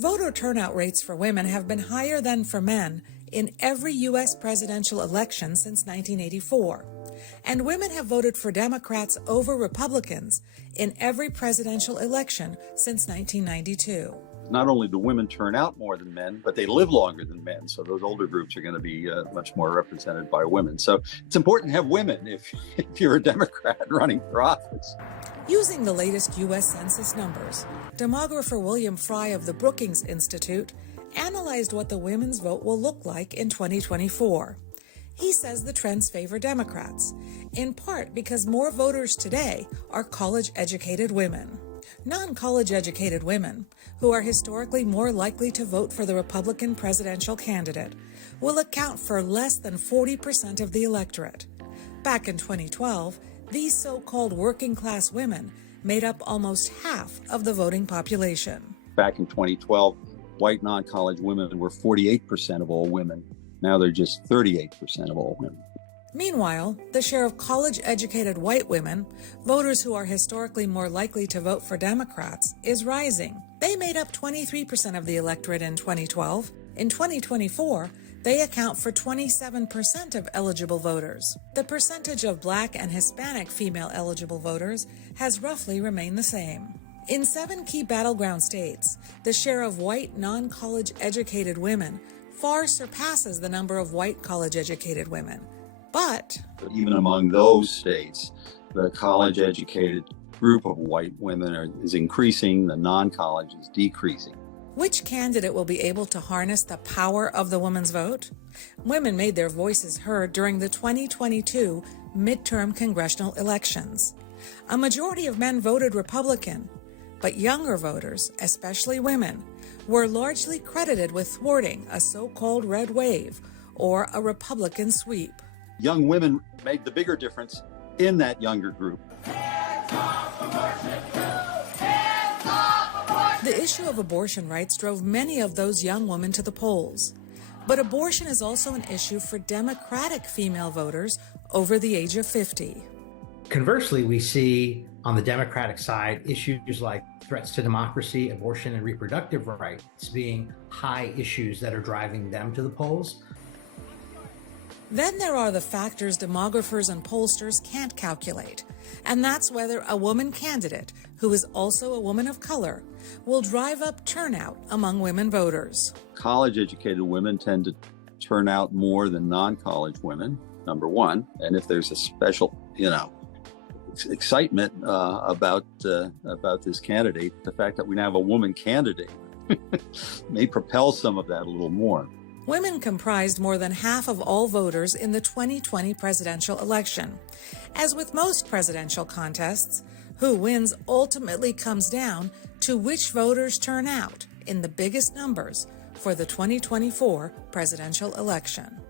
Voter turnout rates for women have been higher than for men in every U.S. presidential election since 1984, and women have voted for Democrats over Republicans in every presidential election since 1992. Not only do women turn out more than men, but they live longer than men. So those older groups are going to be much more represented by women. So it's important to have women if you're a Democrat running for office. Using the latest U.S. Census numbers, demographer William Fry of the Brookings Institute analyzed what the women's vote will look like in 2024. He says the trends favor Democrats, in part because more voters today are college-educated women. Non-college educated women, who are historically more likely to vote for the Republican presidential candidate, will account for less than 40% of the electorate. Back in 2012, these so-called working-class women made up almost half of the voting population. Back in 2012, white non-college women were 48% of all women. Now they're just 38% of all women. Meanwhile, the share of college-educated white women, voters who are historically more likely to vote for Democrats, is rising. They made up 23% of the electorate in 2012. In 2024, they account for 27% of eligible voters. The percentage of Black and Hispanic female eligible voters has roughly remained the same. In 7 key battleground states, the share of white non-college educated women far surpasses the number of white college-educated women. But even among those states, the college-educated group of white women is increasing, the non-college is decreasing. Which candidate will be able to harness the power of the woman's vote? Women made their voices heard during the 2022 midterm congressional elections. A majority of men voted Republican, but younger voters, especially women, were largely credited with thwarting a so-called red wave or a Republican sweep. Young women made the bigger difference in that younger group. The issue of abortion rights drove many of those young women to the polls. But abortion is also an issue for Democratic female voters over the age of 50. Conversely, we see on the Democratic side issues like threats to democracy, abortion, and reproductive rights being high issues that are driving them to the polls. Then there are the factors demographers and pollsters can't calculate, and that's whether a woman candidate, who is also a woman of color, will drive up turnout among women voters. College-educated women tend to turn out more than non-college women, number one, and if there's a special, excitement about this candidate, the fact that we now have a woman candidate may propel some of that a little more. Women comprised more than half of all voters in the 2020 presidential election. As with most presidential contests, who wins ultimately comes down to which voters turn out in the biggest numbers for the 2024 presidential election.